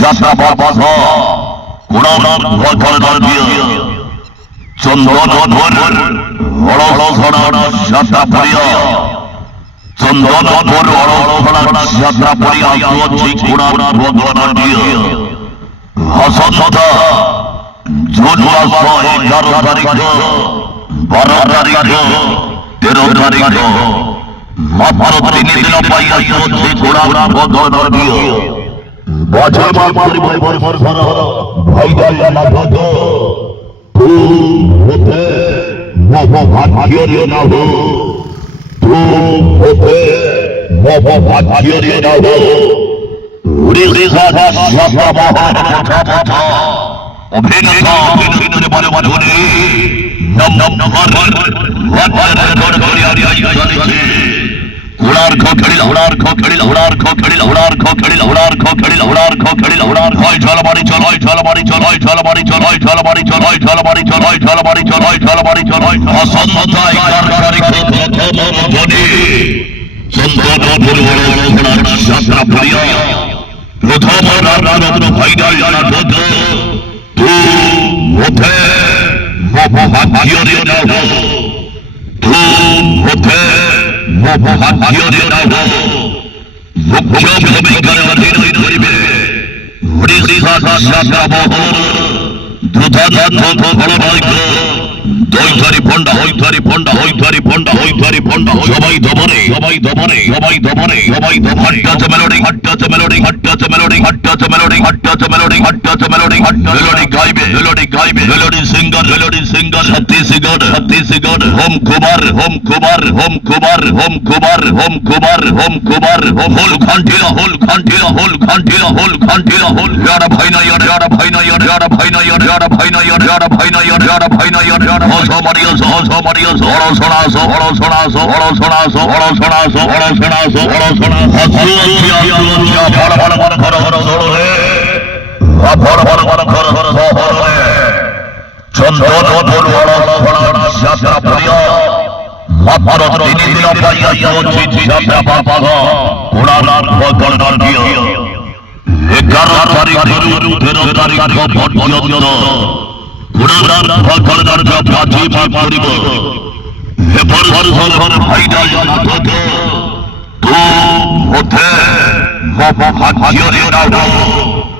যাত্রা বাবাধ কোড়ার ভর দিয়ে চন্দন ধর বড় ধরা যাত্রা পড়িয়া চন্দন ধর বড় ধরা যাত্রা পড়িয়া আসছি কোড়ার ভর দিয়ে হাসনতা জুন মাস 11 তারিখ 12 তারিখ 13 তারিখ মাত্র 3 দিন পাইয়া আসছি কোড়ার ভর দিয়ে বাজে মারি ভর ভাই দাদা না ধো होते वो भाग्य ना हो तुम होते वो भाग्य ना हो उड़ी साधा साधा बाहर था अभिनेता अभिनेता बोले बोले नम कर what उड़ार खोखड़ी उड़ार खोखड़ी उड़ार खोखड़ी उड़ार खोखड़ी उड़ार खोखड़ी उड़ार खोखड़ी उड़ार होय चल बाड़ी चल होय चल बाड़ी चल होय चल बाड़ी चल होय चल बाड़ी चल होय चल बाड़ी चल होय चल बाड़ी चल होय चल बाड़ी चल होय असंता 11 तारीख प्रथम ध्वनि চন্দ্রপুর বড় যাত্রা প্রিয় প্রথম রাজরত্ন ভাইরাল জানা দুধ তুম होते वो भाग्य ना हो तुम होते वो भाग्य ना हो मुख्य भूमिकार अभिनय करिबे ओडिशा যাত্রা বহর দ্রুতনাথ বড়ভাগ্য দইধারি পন্ডা হইধারি পন্ডা হইধারি পন্ডা হইধারি পন্ডা সবাই দবরে সবাই দবরে সবাই দবরে সবাই দবরে হাট্টাচ মেলোডি হাট্টাচ মেলোডি হাট্টাচ মেলোডি হাট্টাচ মেলোডি হাট্টাচ মেলোডি হাট্টাচ মেলোডি মেলোডি গাইবে মেলোডি সিঙ্গার ছত্তিশগড় হোম কুমার হোম কুমার হোম কুমার হোম কুমার হোম কুমার হোম কুমার হোল খান্ডিলা হোল খান্ডিলা হোল খান্ডিলা হোল খান্ডিলা হোল ইয়ারা ভাই না ইয়ারা ভাই না ইয়ারা ভাই না ইয়ারা ভাই না ইয়ারা ভাই না ইয়ারা ভাই না ইয়ারা Somarios, oro sonazo, oro sonazo, oro sonazo, oro sonazo, oro sonazo, oro sonazo. চন্দন ধর বড় যাত্রা পড়িয়া মাত্র 3 দিন পাইয়া আসছি যাত্রা বাবা কোড়ার ভর দিয়ে 11 তারিখ 13 তারিখ পর্যন্ত কোড়ার ভর যা বাজি করিব এবার ভর ভাইরাল জানা দুধ তুম होते वो भाग्य ना हो